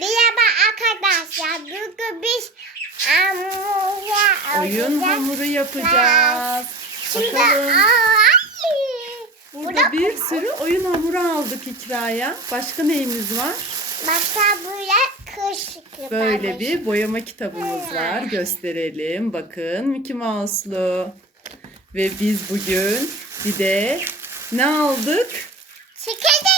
Merhaba arkadaşlar. Bugün biz hamura Oyun hamuru yapacağız. Şimdi Bakalım. Burada bir sürü oyun hamuru aldık İkra'ya. Başka neyimiz var? Başka böyle kış Böyle bir boyama kitabımız var. Gösterelim. Bakın Mickey Mouse'lu. Ve biz bugün bir de ne aldık? Sıkıntı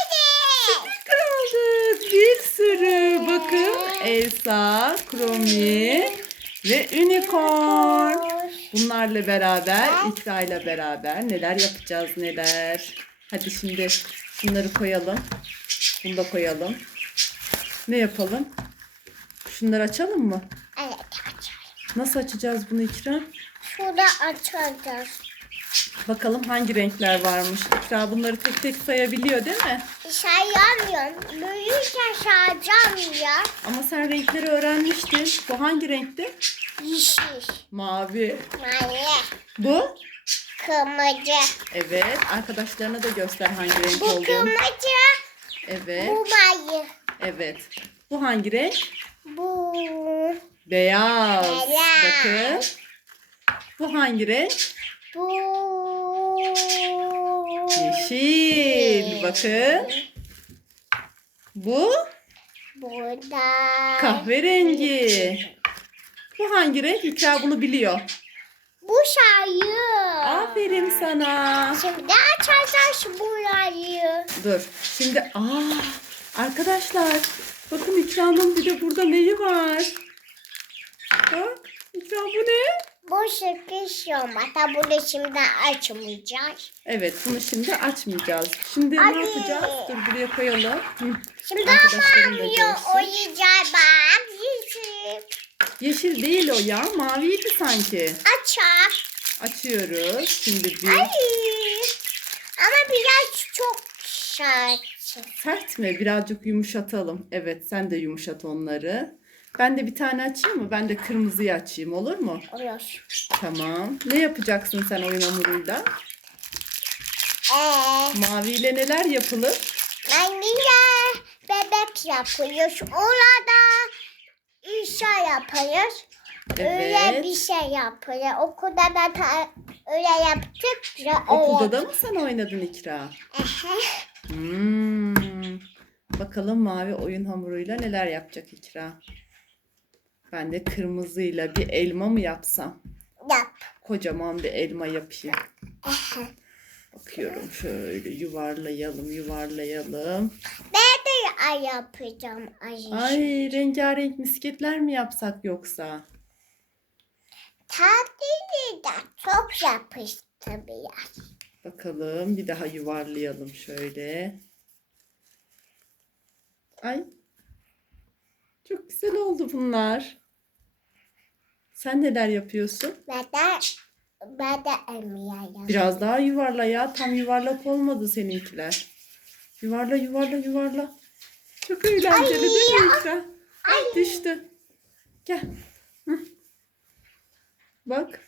Sticker aldık. Bir sürü. Bakın Elsa, Chromie ve Unicorn. Bunlarla beraber, İkra ile beraber neler yapacağız neler. Hadi şimdi şunları koyalım. Bunu da koyalım. Ne yapalım? Şunları açalım mı? Evet açalım. Nasıl açacağız bunu İkra? Şurada açacağız. Bakalım hangi renkler varmış. İkra bunları tek tek sayabiliyor değil mi? Sayamıyorum. Büyüyünce sayacağım ya. Ama sen renkleri öğrenmiştin. Bu hangi renkti? Yeşil, Mavi. mavi, Bu? kırmızı. Evet. Arkadaşlarına da göster hangi renk Bu olduğunu. kırmızı, Evet. bu mavi. Evet. Bu hangi renk? Bu Beyaz. Beyaz. Bakın. Bu hangi renk? bu Yeşil. Bakın. Bu Burada kahverengi. Bu hangi renk? İkra bunu biliyor. Bu sayı. Aferin sana. Şimdi açacağız burayı. Dur. Şimdi aa arkadaşlar bakın İkra'nın bir de burada neyi var? Bak İkra bu ne? Bu sürpriz yomata. Bunu şimdi açmayacağız. Evet bunu şimdi açmayacağız. Şimdi Hadi. ne yapacağız? Dur buraya koyalım. Hı. Şimdi Arkadaşlarım da mavi görsün. oyacağız. Bak yeşil. Yeşil değil o ya. Maviydi sanki. Açar. Açıyoruz. Şimdi bir Ay. Ama biraz çok sert. sert mi? Birazcık yumuşatalım. Evet sen de yumuşat onları. Ben de bir tane açayım mı? Ben de kırmızıyı açayım olur mu? Oluyor. Tamam. Ne yapacaksın sen oyun hamuruyla? Ee, Maviyle neler yapılır? anneyle bebek yapıyoruz. Orada inşa yapıyoruz. Öyle Evet. bir şey yapıyor. Okulda da ta- öyle yaptık. ya Okulda öyle. da mı sen oynadın İkra? Hmm. Bakalım mavi oyun hamuruyla neler yapacak İkra? Ben de kırmızıyla bir elma mı yapsam? Yap. Kocaman bir elma yapayım. Bakıyorum şöyle yuvarlayalım yuvarlayalım. Ben de ay yapacağım. Ay. Ay rengarenk misketler mi yapsak yoksa? Tatlı da çok yapıştı biraz. Bakalım bir daha yuvarlayalım şöyle. Ay. Çok güzel oldu bunlar. Sen neler yapıyorsun? Ben de ben de elmaya yapacağım. Biraz daha yuvarla ya. Tam yuvarlak olmadı seninkiler. Yuvarla yuvarla yuvarla. Çok eğlenceli değil mi? Ay düştü. Gel. Hı. Bak.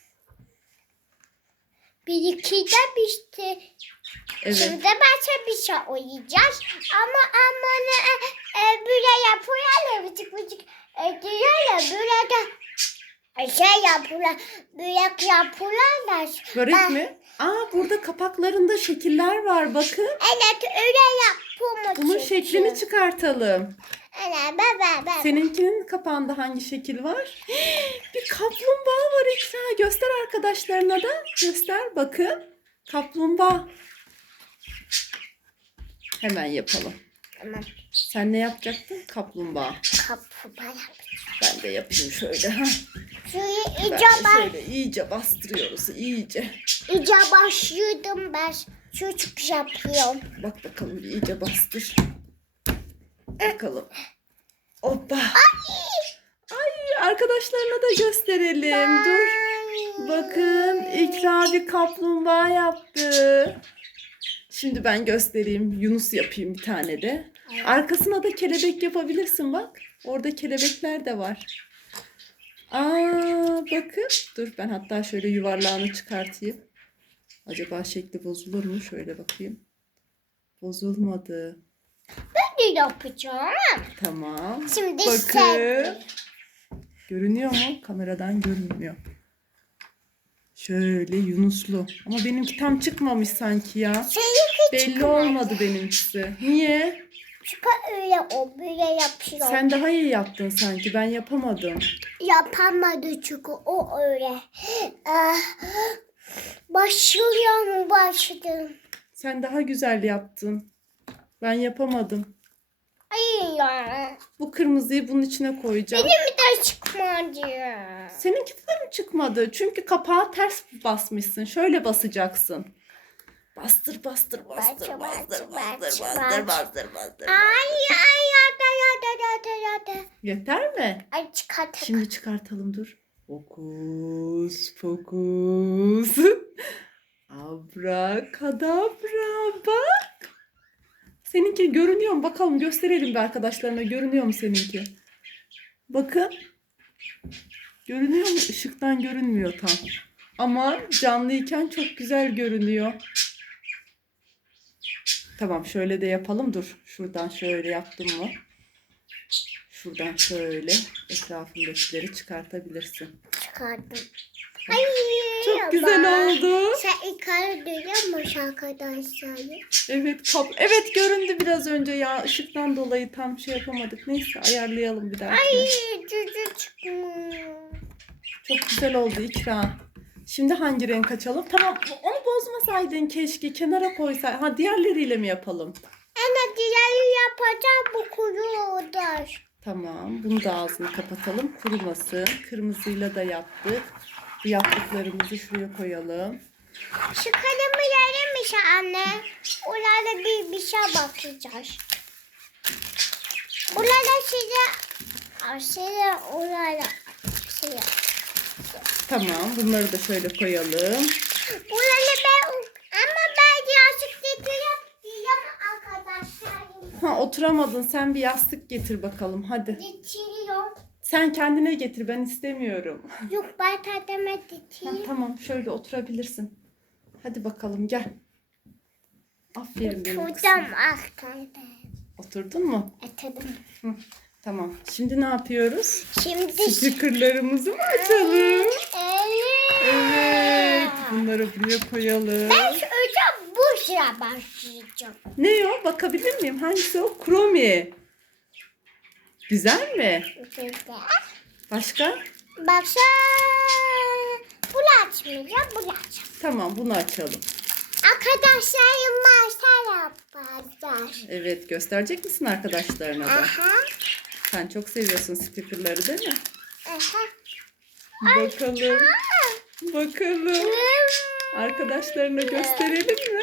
Bir iki de bitti. Evet. Şimdi başka bir şey oynayacağız. Ama ama ne, e, böyle yapıyorlar. Bıcık bıcık e, diyorlar. Böyle de şey yapıyorlar. Böyle yapıyorlar. Börek Ben- mi? Aa burada kapaklarında şekiller var bakın. Evet öyle yapıyormuş. Bunun şeklini çıkartalım. Evet ben ben. Seninkinin kapağında hangi şekil var? Bir kaplumbağa var Ekra. Göster arkadaşlarına da. Göster bakın. Kaplumbağa. Hemen yapalım. Tamam. Sen ne yapacaktın? Kaplumbağa. Kapı bana. Ben de yapayım şöyle. Ha. Ben iyice, de baş, şöyle iyice bastırıyoruz. iyice. iyice başladım ben. Çocuk yapıyorum. Bak bakalım bir iyice bastır. Bakalım. Hoppa. Ay arkadaşlarına da gösterelim. Dur. Bakın İkra bir kaplumbağa yaptı. Şimdi ben göstereyim. Yunus yapayım bir tane de. Arkasına da kelebek yapabilirsin bak. Orada kelebekler de var. Aa bakın. Dur ben hatta şöyle yuvarlağını çıkartayım. Acaba şekli bozulur mu? Şöyle bakayım. Bozulmadı. Ben de yapacağım. Tamam. Şimdi Bakın. sen. Görünüyor mu? Kameradan görünmüyor. Şöyle Yunuslu. Ama benimki tam çıkmamış sanki ya. Belli çıkmadı. olmadı benimkisi. Niye? Çünkü öyle o böyle yapıyor. Sen daha iyi yaptın sanki. Ben yapamadım. Yapamadı çünkü o öyle. Ah, Başlıyor mu başladım? Sen daha güzel yaptın. Ben yapamadım. Ay ya. Bu kırmızıyı bunun içine koyacağım. Benim de çıkmadı. Seninki de mi çıkmadı? Çünkü kapağı ters basmışsın. Şöyle basacaksın. Bastır bastır bastır Bastır, bastır bastır, bastır bastır, bastır. Ay ay yada yada yada yada. Yeter mi? Ay çıkartalım. Şimdi çıkartalım dur. Fokus fokus. Abrakadabra bak. Seninki görünüyor mu? Bakalım gösterelim bir arkadaşlarına. Görünüyor mu seninki? Bakın. Görünüyor mu? Işıktan görünmüyor tam. Ama canlıyken çok güzel görünüyor. Tamam şöyle de yapalım. Dur. Şuradan şöyle yaptım mı? Şuradan şöyle etrafındakileri çıkartabilirsin. Çıkardım. Ay Çok güzel oldu. Sen yukarı duyuyor musun arkadaşlar? Evet kap evet göründü biraz önce ya ışıktan dolayı tam şey yapamadık. Neyse ayarlayalım bir daha. Ay cücü çıkmış. Çok güzel oldu ikra. Şimdi hangi renk açalım? Tamam onu bozmasaydın keşke kenara koysaydın. Ha diğerleriyle mi yapalım? Anne diğeri yapacağım bu kuru oldu. Tamam bunu da ağzını kapatalım kurumasın. Kırmızıyla da yaptık. Bu yaptıklarımızı şuraya koyalım. Şu kalemi yeremiş anne. Orada bir bir şey bakacağız. Orada size size orada şey. Tamam bunları da şöyle koyalım. Orada ben ama ben yazık getiriyorum diyeceğim arkadaşlar. Ha oturamadın sen bir yastık getir bakalım hadi. Getiriyorum. Sen kendine getir ben istemiyorum. Yok ben Ha, getireyim. tamam şöyle oturabilirsin. Hadi bakalım gel. Aferin benim Oturdum kızım. arkada. Oturdun mu? Oturdum. Tamam. Şimdi ne yapıyoruz? Şimdi Stickerlarımızı mı açalım? Evet. Evet. Bunları buraya koyalım. Ben önce bu sıra başlayacağım. Ne o? Bakabilir miyim? Hangisi o? Kromi. Güzel mi? Güzel. Başka? Baksana. Bunu açmayacağım, bunu açacağım. Tamam bunu açalım. Arkadaşlarım varsa yapacağız. Evet gösterecek misin arkadaşlarına da? Aha. Sen çok seviyorsun stickerları değil mi? Bakalım. Bakalım. Arkadaşlarına gösterelim mi?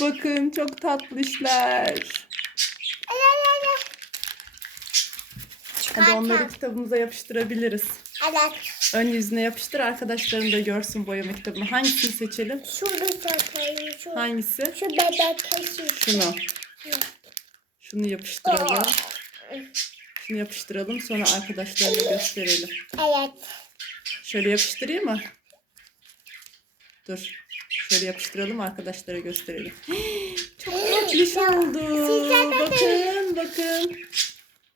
Bakın çok tatlı işler. Hadi onları kitabımıza yapıştırabiliriz. Evet. Ön yüzüne yapıştır arkadaşların da görsün boyama kitabını. Hangisini seçelim? Şunu satayım. Şu, Hangisi? şu bebek. Şunu. Şunu yapıştıralım. Şunu yapıştıralım sonra arkadaşlarına gösterelim. Evet. Şöyle yapıştırayım mı? Dur. Şöyle yapıştıralım arkadaşlara gösterelim. Çok tatlış oldu. Size de Bakın bakın.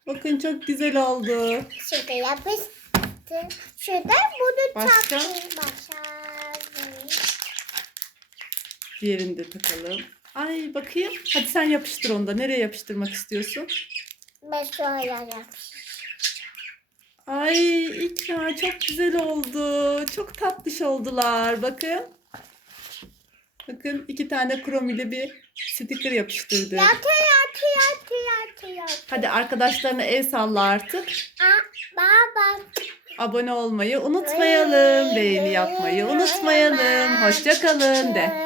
Bakın çok güzel oldu. Şurada yapıştı. Şurada bunu Başka? Diğerini de takalım. Ay bakayım. Hadi sen yapıştır onu da. Nereye yapıştırmak istiyorsun? Şöyle yapayım. Ay İkra çok güzel oldu. Çok tatlış oldular. Bakın. Bakın iki tane kromili bir sticker yapıştırdık. Yatı yatı yatı yatı yatı. Hadi arkadaşlarına el salla artık. Aa, baba. Abone olmayı unutmayalım. Beğeni yapmayı unutmayalım. Hoşçakalın de.